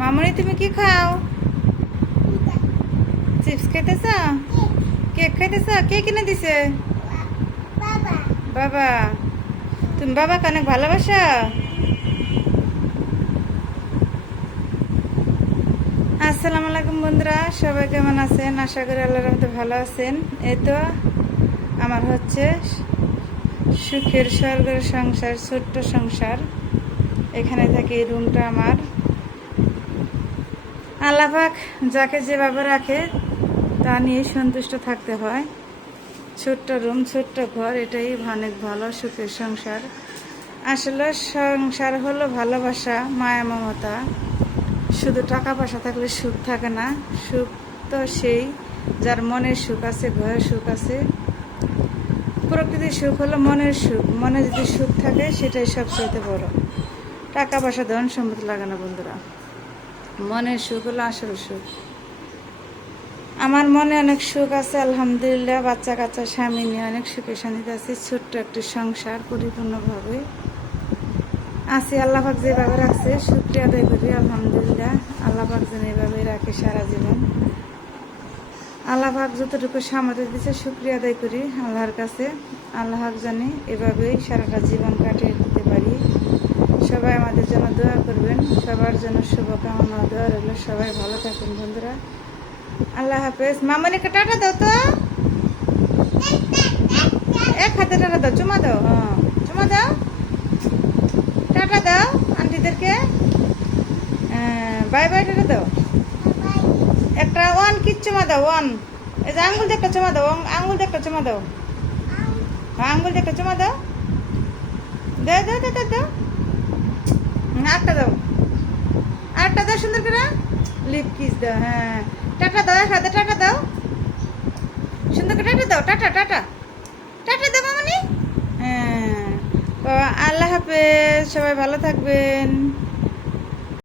মামনি তুমি কি খাও? চিপস খাইতেছ? কেক খাইতেছ? কে কিনে দিছে? বাবা। তুমি বাবাকে অনেক ভালোবাসো? আসসালামু আলাইকুম বন্ধুরা, সবাই কেমন আছেন? আশা করি আল্লাহর রহমতে ভালো আছেন। এই তো আমার হচ্ছে সুখের স্বর্গের সংসার, ছোট্ট সংসার। এখানে থাকি, এই রুমটা আমার। আল্লাহ পাক যাকে যেভাবে রাখে তা নিয়ে সন্তুষ্ট থাকতে হয়। ছোট্ট রুম, ছোট্ট ঘর, এটাই অনেক ভালো সুখের সংসার। আসলে সংসার হলো ভালোবাসা, মায়া, মমতা। শুধু টাকা পয়সা থাকলে সুখ থাকে না। সুখ তো সেই যার মনের সুখ আছে, ঘরের সুখ আছে। প্রকৃতির সুখ হলো মনের সুখ। মনে যদি সুখ থাকে সেটাই সবচাইতে বড়। টাকা পয়সা, ধন সম্পত্তি লাগে না বন্ধুরা। মনের সুখ হলো আসল সুখ। আমার মনে অনেক সুখ আছে আলহামদুলিল্লাহ। বাচ্চা কাচ্চা, স্বামী নিয়ে অনেক সুখে শান্তিতে আছি। ছোট্ট একটি সংসার, পরিপূর্ণভাবে আছি। আল্লাহ পাক যেভাবে রাখছে শুকরিয়া আদায় করি আলহামদুলিল্লাহ। আল্লাহ পাক যেন এভাবেই রাখে সারা জীবন। আল্লাহ পাক যতটুকু সামর্থ্য দিচ্ছে শুকরিয়া আদায় করি আল্লাহর কাছে। আল্লাহ পাক জানি এভাবেই সারাটা জীবন কাটিয়ে দিতে পারি। সবাই আমাদের জন্য দোয়া করবেন। সবার জন্য শুভকামনা, দোয়া রইল। সবাই ভালো থাকুন বন্ধুরা। আল্লাহ হাফেজ। মামনিকে টাটা দাও তো, এক হাতে টাটা দাও, চুমা দাও। হ্যাঁ, চুমা দাও, টাটা দাও আন্টিদেরকে। বাই বাই, টাটা দাও। একটা ওয়ান কিস চুমা দাও, ওয়ান। এই যে আঙ্গুল দিয়ে একটা চুমা দাও, আঙ্গুল দিয়ে একটা চুমা দাও। হ্যাঁ, আঙ্গুল দিয়ে একটা চুমা দাও। দাও দাও দাও দাও। আটটা দাও, আটটা দাও সুন্দর করে। লিপ কিস দাও। হ্যাঁ, টাটা দাও, এক হাতে টাটা দাও, সুন্দর করে টাটা দাও। টাটা টাটা টাটা দাও মামনি। হ্যাঁ, তো আল্লাহ হাফেজ, সবাই ভালো থাকবেন।